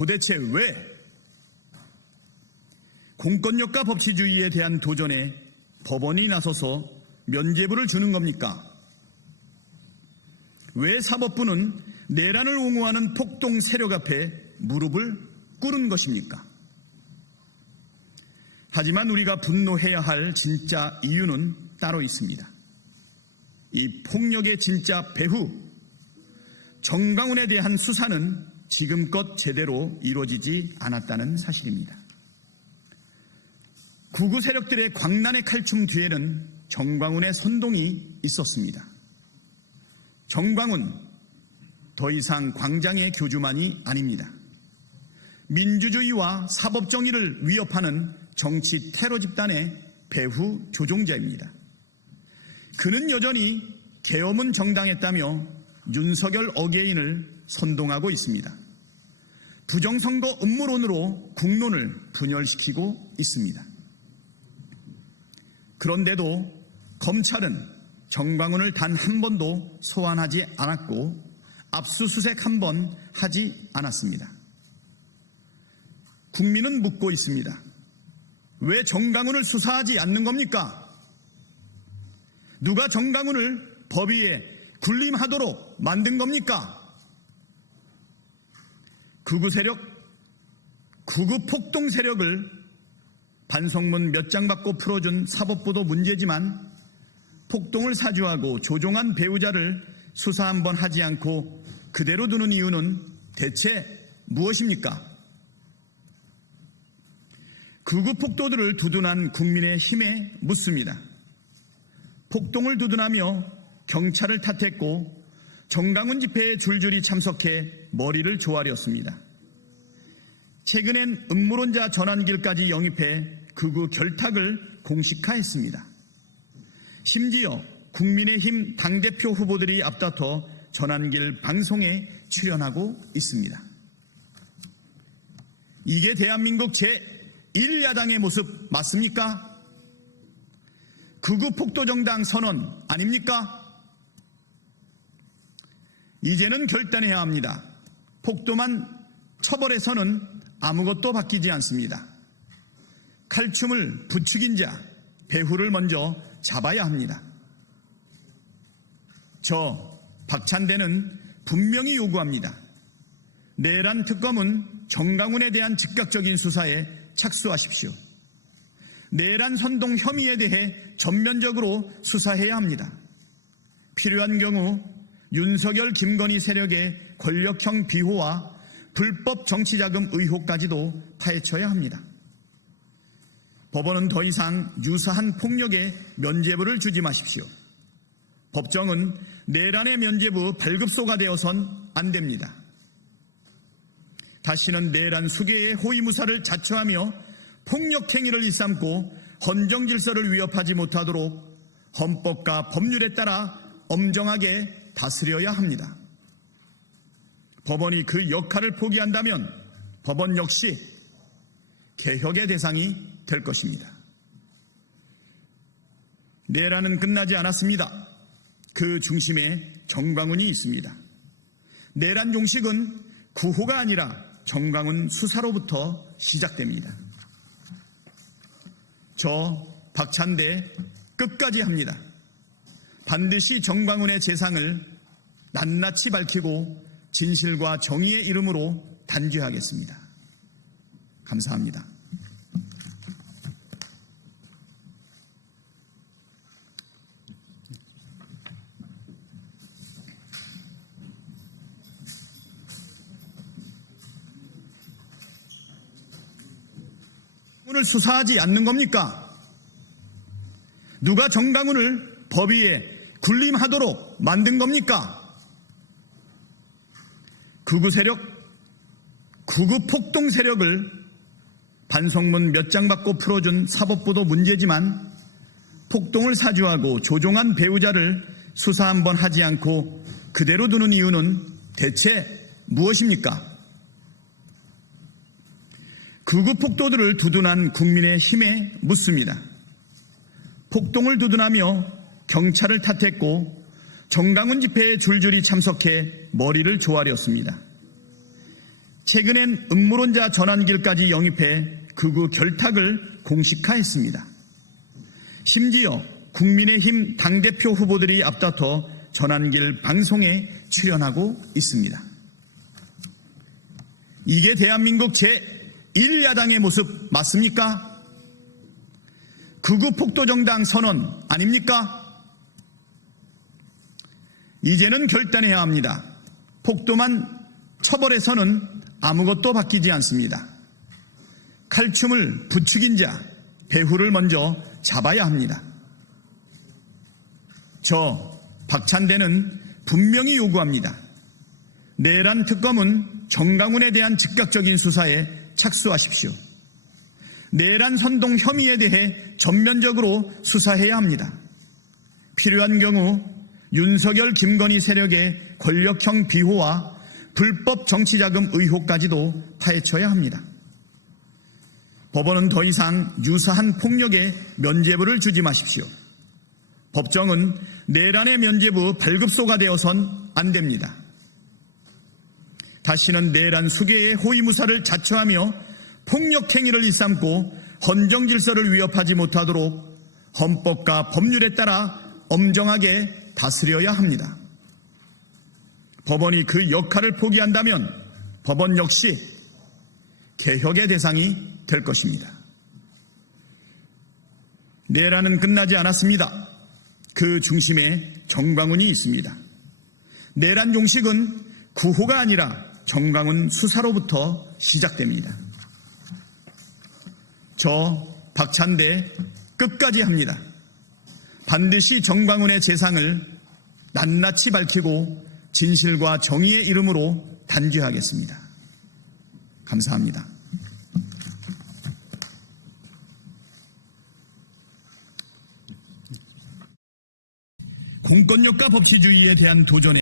도대체 왜 공권력과 법치주의에 대한 도전에 법원이 나서서 면죄부를 주는 겁니까? 왜 사법부는 내란을 옹호하는 폭동 세력 앞에 무릎을 꿇은 것입니까? 하지만 우리가 분노해야 할 진짜 이유는 따로 있습니다. 이 폭력의 진짜 배후, 정광훈에 대한 수사는 지금껏 제대로 이루어지지 않았다는 사실입니다. 구구 세력들의 광란의 칼춤 뒤에는 정광훈의 선동이 있었습니다. 정광훈, 더 이상 광장의 교주만이 아닙니다. 민주주의와 사법정의를 위협하는 정치 테러 집단의 배후 조종자입니다. 그는 여전히 계엄은 정당했다며 윤석열 어게인을 선동하고 있습니다. 부정선거 음모론으로 국론을 분열시키고 있습니다. 그런데도 검찰은 정광훈을 단 한 번도 소환하지 않았고 압수수색 한 번 하지 않았습니다. 국민은 묻고 있습니다. 왜 정광훈을 수사하지 않는 겁니까? 누가 정광훈을 법 위에 군림하도록 만든 겁니까? 극우 세력, 극우 폭동 세력을 반성문 몇 장 받고 풀어준 사법부도 문제지만 폭동을 사주하고 조종한 배우자를 수사 한번 하지 않고 그대로 두는 이유는 대체 무엇입니까? 극우 폭도들을 두둔한 국민의힘에 묻습니다. 폭동을 두둔하며 경찰을 탓했고 정광훈 집회에 줄줄이 참석해 머리를 조아렸습니다. 최근엔 음모론자 전환길까지 영입해 극우 결탁을 공식화했습니다. 심지어 국민의힘 당대표 후보들이 앞다퉈 전환길 방송에 출연하고 있습니다. 이게 대한민국 제1야당의 모습 맞습니까? 극우 폭도정당 선언 아닙니까? 이제는 결단해야 합니다. 폭도만 처벌해서는 아무것도 바뀌지 않습니다. 칼춤을 부추긴 자, 배후를 먼저 잡아야 합니다. 저 박찬대는 분명히 요구합니다. 내란 특검은 정광훈에 대한 즉각적인 수사에 착수하십시오. 내란 선동 혐의에 대해 전면적으로 수사해야 합니다. 필요한 경우 윤석열, 김건희 세력의 권력형 비호와 불법 정치자금 의혹까지도 파헤쳐야 합니다. 법원은 더 이상 유사한 폭력에 면죄부를 주지 마십시오. 법정은 내란의 면죄부 발급소가 되어선 안 됩니다. 다시는 내란 수괴의 호위무사를 자처하며 폭력행위를 일삼고 헌정 질서를 위협하지 못하도록 헌법과 법률에 따라 엄정하게 다스려야 합니다. 법원이 그 역할을 포기한다면 법원 역시 개혁의 대상이 될 것입니다. 내란은 끝나지 않았습니다. 그 중심에 정광훈이 있습니다. 내란 종식은 구호가 아니라 정광훈 수사로부터 시작됩니다. 저 박찬대 끝까지 합니다. 반드시 정광훈의 재상을 낱낱이 밝히고 진실과 정의의 이름으로 단죄하겠습니다. 감사합니다. 오늘 수사하지 않는 겁니까? 누가 정광훈을 법 위에 군림하도록 만든 겁니까? 극우 세력, 극우 폭동 세력을 반성문 몇 장 받고 풀어준 사법부도 문제지만 폭동을 사주하고 조종한 배우자를 수사 한번 하지 않고 그대로 두는 이유는 대체 무엇입니까? 극우 폭도들을 두둔한 국민의힘에 묻습니다. 폭동을 두둔하며 경찰을 탓했고 정광훈 집회에 줄줄이 참석해 머리를 조아렸습니다. 최근엔 음모론자 전환길까지 영입해 극우 결탁을 공식화했습니다. 심지어 국민의힘 당대표 후보들이 앞다퉈 전환길 방송에 출연하고 있습니다. 이게 대한민국 제1야당의 모습 맞습니까? 극우 폭도정당 선언 아닙니까? 이제는 결단해야 합니다. 폭도만 처벌해서는 아무것도 바뀌지 않습니다. 칼춤을 부추긴 자, 배후를 먼저 잡아야 합니다. 저 박찬대는 분명히 요구합니다. 내란 특검은 정강훈에 대한 즉각적인 수사에 착수하십시오. 내란 선동 혐의에 대해 전면적으로 수사해야 합니다. 필요한 경우 윤석열, 김건희 세력의 권력형 비호와 불법 정치자금 의혹까지도 파헤쳐야 합니다. 법원은 더 이상 유사한 폭력에 면죄부를 주지 마십시오. 법정은 내란의 면죄부 발급소가 되어선 안 됩니다. 다시는 내란 수괴의 호위무사를 자처하며 폭력행위를 일삼고 헌정질서를 위협하지 못하도록 헌법과 법률에 따라 엄정하게 다스려야 합니다. 법원이 그 역할을 포기한다면 법원 역시 개혁의 대상이 될 것입니다. 내란은 끝나지 않았습니다. 그 중심에 정광훈이 있습니다. 내란 종식은 구호가 아니라 정광훈 수사로부터 시작됩니다. 저 박찬대 끝까지 합니다. 반드시 정광훈의 재상을 낱낱이 밝히고 진실과 정의의 이름으로 단죄하겠습니다. 감사합니다. 공권력과 법치주의에 대한 도전에